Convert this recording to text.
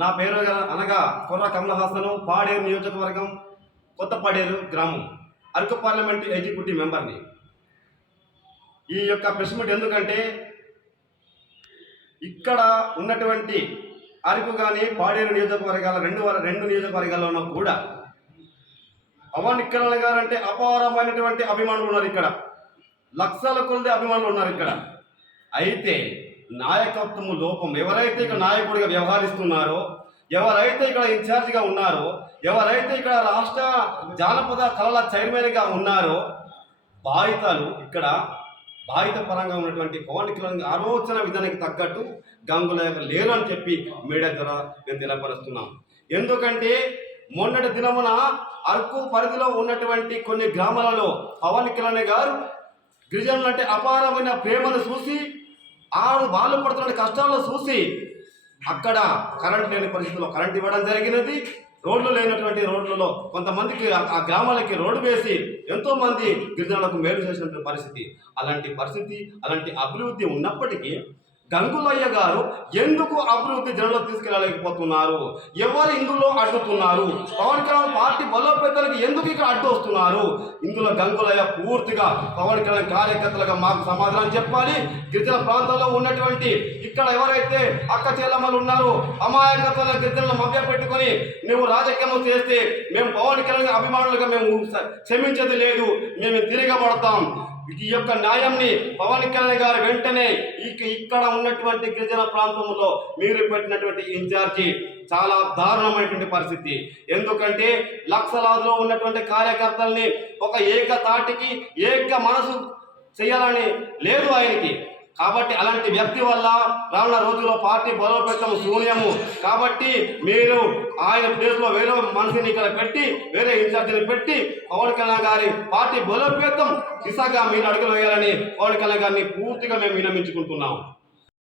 నా పేరు అనగా కుర్ర కమల హాసను, పాడేరు నియోజకవర్గం, కొత్త పాడేరు గ్రామం, అరకు పార్లమెంట్ ఎగ్జిక్యూటివ్ మెంబర్ని. ఈ యొక్క ప్రెస్ మీట్ ఎందుకంటే ఇక్కడ ఉన్నటువంటి అరకు కానీ పాడేరు నియోజకవర్గాల రెండు నియోజకవర్గాల్లోనూ కూడా పవన్ కళ్యాణ్ గారు అంటే అపారమైనటువంటి అభిమానులు ఉన్నారు. ఇక్కడ లక్షల కొద్ది అభిమానులు ఉన్నారు. ఇక్కడ అయితే నాయకత్వం లోపం. ఎవరైతే ఇక్కడ నాయకుడిగా వ్యవహరిస్తున్నారో, ఎవరైతే ఇక్కడ ఇన్ఛార్జిగా ఉన్నారో, ఎవరైతే ఇక్కడ రాష్ట్ర జానపద కళల చైర్మన్గా ఉన్నారో, బాధిత పరంగా ఉన్నటువంటి పవన్ కళ్యాణ్ ఆలోచన విధానానికి తగ్గట్టు గంగుల లేరు అని చెప్పి మీడియా ద్వారా మేము తెలియపరుస్తున్నాం. ఎందుకంటే మొన్నటి దినమున అరకు పరిధిలో ఉన్నటువంటి కొన్ని గ్రామాలలో పవన్ కళ్యాణ్ గారు గిరిజనులు అంటే అపారమైన ప్రేమను చూసి, వాళ్ళు పడుతున్న కష్టాలను చూసి అక్కడ కరెంట్ లేని పరిస్థితుల్లో కరెంట్ ఇవ్వడం జరిగినది. రోడ్లు లేనటువంటి రోడ్లలో కొంతమందికి ఆ గ్రామాలకి రోడ్డు వేసి ఎంతోమంది గిరిజనులకు మేలు చేసినటువంటి పరిస్థితి. అలాంటి అభివృద్ధి ఉన్నప్పటికీ గంగులయ్య గారు ఎందుకు అభివృద్ధి జనంలో తీసుకెళ్ళలేకపోతున్నారు? ఎవరు ఇందులో అడ్డుతున్నారు? పవన్ కళ్యాణ్ పార్టీ బలోపేతాలకు ఎందుకు ఇక్కడ అడ్డు వస్తున్నారు? ఇందులో గంగులయ్య పూర్తిగా పవన్ కళ్యాణ్ కార్యకర్తలుగా మాకు సమాధానం చెప్పాలి. గిరిజన ప్రాంతంలో ఉన్నటువంటి ఇక్కడ ఎవరైతే అక్క చెల్లమ్మలు ఉన్నారో అమాయకత్వ గిరిజనులను మభ్య పెట్టుకొని నువ్వు రాజకీయం చేస్తే మేము పవన్ కళ్యాణ్ అభిమానులుగా మేము క్షమించేది లేదు, మేము తిరగబడతాం. ఈ యొక్క న్యాయాన్ని పవన్ కళ్యాణ్ గారు వెంటనే ఇక్కడ ఉన్నటువంటి గిరిజన ప్రాంతంలో మీరు పెట్టినటువంటి ఇన్ఛార్జి చాలా దారుణమైనటువంటి పరిస్థితి. ఎందుకంటే లక్షలాదిలో ఉన్నటువంటి కార్యకర్తల్ని ఒక ఏకతాటికి ఏక మనసు చేయాలని లేదు ఆయనకి. కాబట్టి అలాంటి వ్యక్తి వల్ల రానున్న రోజుల్లో పార్టీ బలోపేతం శూన్యము. కాబట్టి మీరు ఆయన ప్లేస్లో వేరే మనిషిని ఇక్కడ పెట్టి, వేరే ఇన్ఛార్జిని పెట్టి పవన్ కళ్యాణ్ గారి పార్టీ బలోపేతం దిశగా మీరు అడుగులు వేయాలని పవన్ కళ్యాణ్ గారిని పూర్తిగా మేము విన్నవించుకుంటున్నాం.